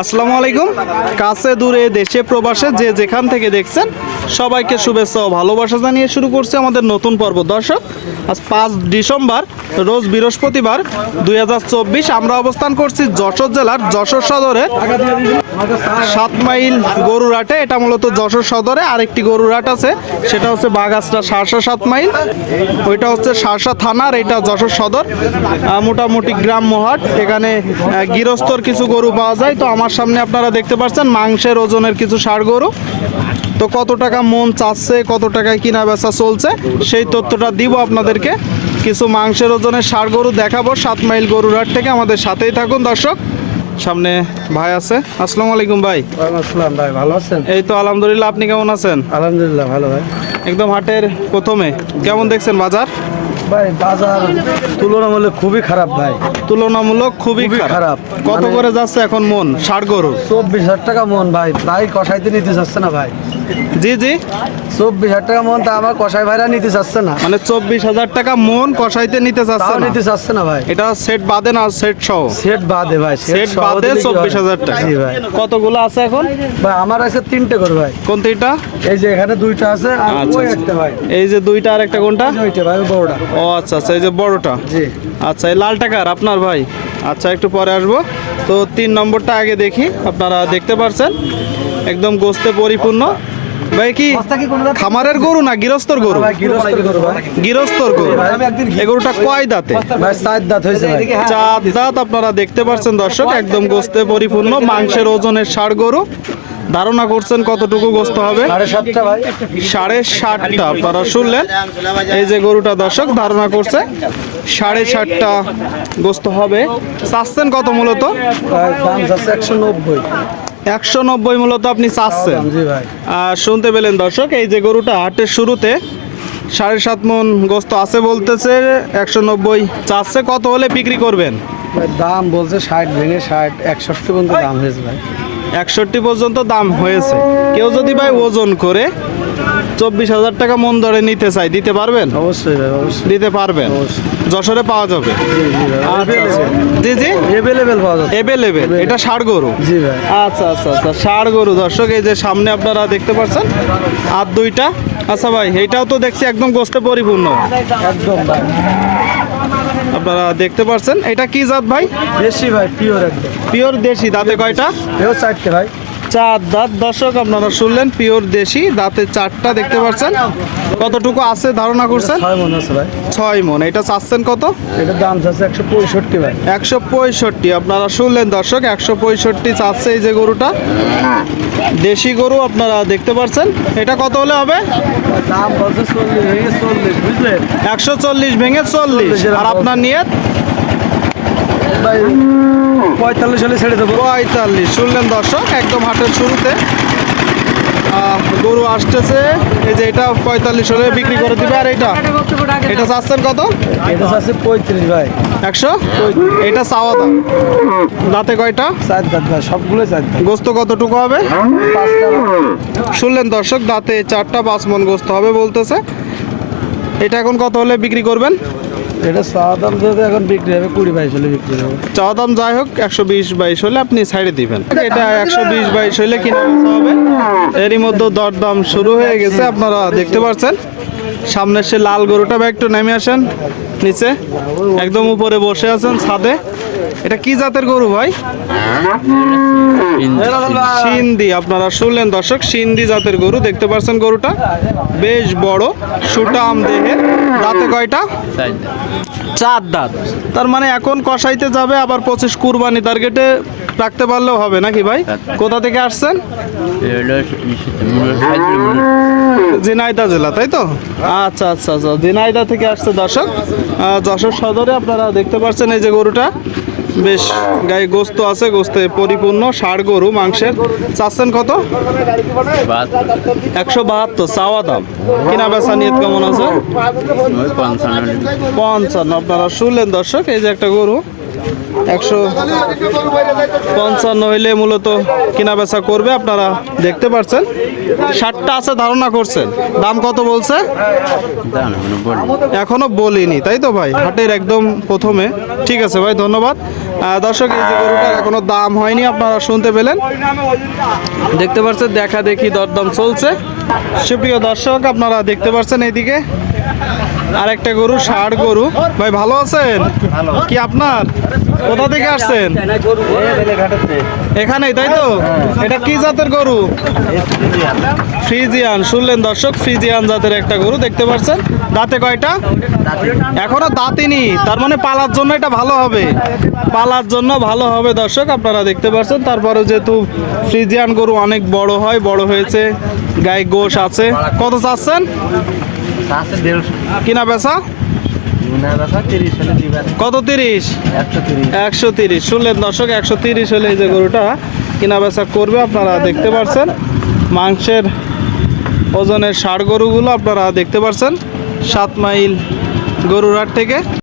আসসালামু আলাইকুম। কাছে, দূরে, দেশে, প্রবাসে যে যেখান থেকে দেখছেন, সবাইকে শুভেচ্ছা ও ভালোবাসা জানিয়ে শুরু করছি আমাদের নতুন পর্ব। দর্শক, আজ পাঁচ ডিসেম্বর, রোজ বৃহস্পতিবার, দুই হাজার চব্বিশ, আমরা অবস্থান করছি যশোর জেলার যশোর সদরে। সাত মাইল গরুরহাটে এটা মূলত যশোর সদরে। আরেকটি গরুরহাট আছে, সেটা হচ্ছে বাগাসটা সারসা সাত মাইল। ওইটা হচ্ছে সারসা থানার এটা যশোর সদর। মোটামুটি গ্রাম মহাট এখানে গৃহস্থর কিছু গরু পাওয়া যায়। তো আমার সামনে আপনারা দেখতে পাচ্ছেন মাংসের ওজনের কিছু ষাড় গরু। তো কত টাকা মন চাচ্ছে কত টাকায় কিনা বেচা চলছে সেই তথ্যটা দিব আপনাদেরকে। কিছু মাংসের ওজনের ষাড় গরু দেখাবো সাত মাইল গরুর হাট থেকে আমাদের সাথেই থাকুন দর্শক। সামনে ভাই আছে। আসসালামু আলাইকুম ভাই। আসসালাম ভাই ভালো আছেন? এই তো আলহামদুলিল্লাহ আপনি কেমন আছেন? আলহামদুলিল্লাহ ভালো ভাই। একদম হাটের প্রথমে। কেমন দেখছেন বাজার? ভাই বাজার তুলনামূলক খুবই খারাপ ভাই। তুলনামূলক খুবই খারাপ। কত মানে- করে যাচ্ছে এখন মন? ষাট গরু। চব্বিশ হাজার টাকা মন ভাই। ভাই কষাইতে নিতে যাচ্ছে না ভাই। জি জি। চব্বিশ হাজার টাকা মন তা আমার কষাই ভাইরা নিতে চাচ্ছে না। মানে চব্বিশ হাজার টাকা মন কষাইতে নিতে চাচ্ছে না? নিতে চাচ্ছে না ভাই। এটা সেট বাদে না সেট সহ? সেট বাদে ভাই সেট বাদে চব্বিশ? হাজার টাকা। ভাই। কতগুলো আছে এখন? ভাই আমার আছে তিনটে করে ভাই। কোন তিনটা? এই যে এখানে দুইটা আছে আর আচ্ছা, ওই আচ্ছা। একটা ভাই। এই যে দুইটা আর একটা কোনটা? ওইটা ভাই বড়টা। ও আচ্ছা আচ্ছা এই যে বড়টা। জি। আচ্ছা এই লাল টাকার আপনার ভাই? আচ্ছা একটু পরে আসব। তো তিন নম্বরটা আগে দেখি আপনারা দেখতে পারছেন? একদম গোস্তে পরিপূর্ণ। ভাই কি খামারের গরু না গৃহস্থর গরু? ভাই গরু ভাই। গৃহস্থর গরু। এই গরুটা কয় দাঁতে? ভাই সাত দাঁত হয়েছে চার দাঁত আপনারা দেখতে পাচ্ছেন দর্শক একদম গোস্তে পরিপূর্ণ মাংসের ওজনের ষাড় গরু। ধারণা করছেন কতটুকু গোস্ত হবে? সাড়ে সাতটা ষাটটা আপনারা শুনলেন। এই যে গরুটা দর্শক ধারণা করছে সাড়ে ষাটটা গোস্ত হবে। চাচ্ছেন কত মূলত? একশো নব্বই। একশো নব্বই মূলত আপনি চাচ্ছেন। শুনতে পেলেন দর্শক এই যে গরুটা হাটের শুরুতে সাড়ে সাত মন গোস্ত আছে বলতেছে একশো নব্বই চাচ্ছে কত হলে বিক্রি করবেন? দাম বলছে ষাট ভেঙে ষাট একষট্টি পর্যন্ত দাম হয়েছে ভাই। একষট্টি পর্যন্ত দাম হয়েছে। কেউ যদি ভাই ওজন করে চব্বিশ হাজার টাকা মন ধরে নিতে চাই দিতে পারবেন? অবশ্যই ভাই অবশ্যই। দিতে পারবেন? যশোরে পাওয়া যাবে? জি জি ভাই আচ্ছা আচ্ছা। পাওয়া যাচ্ছে। এভেলেবেল এটা ষাড় গরু? জি ভাই। আচ্ছা আচ্ছা আচ্ছা ষাড় গরু। দর্শক এই যে সামনে আপনারা দেখতে পাচ্ছেন আর দুইটা। আচ্ছা ভাই এইটাও তো দেখছি একদম গোস্তে পরিপূর্ণ। একদম ভাই। আপনারা দেখতে পাচ্ছেন এটা কি জাত ভাই? দেশি ভাই পিওর একদম। পিওর দেশি দাঁতে কয়টা? এও চারটে ভাই। চার দাঁত। দর্শক আপনারা শুনলেন পিওর দেশি দাঁতে চারটা দেখতে পাচ্ছেন। কতটুকু আছে ধারণা করছেন? ছয় মন মন। এটা চাচ্ছেন কত? এটার দাম যাচ্ছে একশো পঁয়ষট্টি ভাই। একশো পঁয়ষট্টি। আপনারা শুনলেন দর্শক একশো পঁয়ষট্টি চাচ্ছে এই যে গরুটা। দেশি গরু আপনারা দেখতে পাচ্ছেন। এটা কত হলে হবে? একশো চল্লিশ ভেঙে চল্লিশ। আর আপনার নিয়ত? ভাই পঁয়তাল্লিশ হলে ছেড়ে দেবো। পঁয়তাল্লিশ। শুনলেন দর্শক একদম হাটের শুরুতে। গরু আসতেছে। এই যে এটা পঁয়তাল্লিশ হলে বিক্রি করে দিবে। আর এটা? এটা চাচ্ছেন কত? এটা আছে পঁয়ত্রিশ ভাই। একশো? এটা চাওয়া দাম। দাঁতে কয়টা? চার দাঁত ভাই সবগুলো চার গোস্ত কতটুকু হবে? শুনলেন দর্শক দাঁতে চারটা পাঁচ মন গোস্ত হবে বলতেছে। এটা এখন কত হলে বিক্রি করবেন? এটা চাওয়া দাম যদি এখন বিক্রি হবে, কুড়ি বাইশ হলে বিক্রি হবে। চাওয়া দাম যাই হোক, একশো বিশ বাইশ হলে আপনি সাইডে দিবেন। এটা একশো বিশ বাইশ হলে কিনা হবে। এরই মধ্যে দরদাম শুরু হয়ে গেছে, আপনারা দেখতে পাচ্ছেন। সামনে সে লাল গরুটা বা একটু নেমে আসেন, নিচে। একদম উপরে বসে আছেন, ছাদে। এটা কি জাতের গরু ভাই? সিন্ধি। আপনারা শুনলেন দর্শক সিন্ধি জাতের গরু দেখতে পাচ্ছেন গরুটা? বেশ বড় সুটাম দেহের দাঁতে কয়টা? চার দাঁত। তার মানে এখন কষাইতে যাবে আবার পঁচিশ কুরবানি টার্গেটে রাখতে পারলেও হবে নাকি ভাই? কোথা থেকে আসছেন? ঝিনাইদা জেলা তাই তো? আচ্ছা আচ্ছা আচ্ছা ঝিনাইদা থেকে আসছে দর্শক। যশোর সদরে আপনারা দেখতে পাচ্ছেন এই যে গরুটা। বেশ গায়ে গোস্ত আছে গোস্তে পরিপূর্ণ ষাড় গরু মাংসের। চাচ্ছেন কত? একশো বাহাত্তর চাওয়া দাম। কিনা বেচা নিয়ে কেমন আছে? পঞ্চান্ন। আপনারা শুনলেন দর্শক এই যে একটা গরু একশো পঞ্চান্ন হইলে মূলত কেনা বেচা করবে, আপনারা দেখতে পাচ্ছেন ষাটটা আছে, ধারণা করছেন। দাম কত বলছে? এখনও বলিনি, তাই তো ভাই? হাটের একদম প্রথমে। ঠিক আছে ভাই, ধন্যবাদ। দর্শক, এই যে গরুটার এখনও দাম হয়নি, আপনারা শুনতে পেলেন। দেখতে পাচ্ছেন দেখা দেখি দরদাম চলছে। সুপ্রিয় দর্শক, আপনারা দেখতে পাচ্ছেন এইদিকে। আর একটা গরু ষাট গরু। ভাই ভালো আছেন? কি আপনার? কোথা থেকে আসছেন? এখানেই তাই তো? এটা কি জাতের গরু? ফ্রিজিয়ান। শুনলেন দর্শক ফ্রিজিয়ান জাতের একটা গরু দেখতে পাচ্ছেন? দাঁতে কয়টা? এখনও দাঁতিনি তার মানে পালার জন্য এটা ভালো হবে। পালার জন্য ভালো হবে দর্শক আপনারা দেখতে পাচ্ছেন। তারপরে যেহেতু ফ্রিজিয়ান গরু অনেক বড় হয় বড় হয়েছে গায়ে গোশ আছে। কত চাচ্ছেন? কিনা বেচা? কত তিরিশ। একশো তিরিশ। শুনলেন দর্শক একশো তিরিশ হলে এই যে গরুটা কিনা বেচা করবে আপনারা দেখতে পারছেন। মাংসের ওজনের ষাড় গরুগুলো আপনারা দেখতে পারছেন। সাত মাইল গরুর হাট থেকে।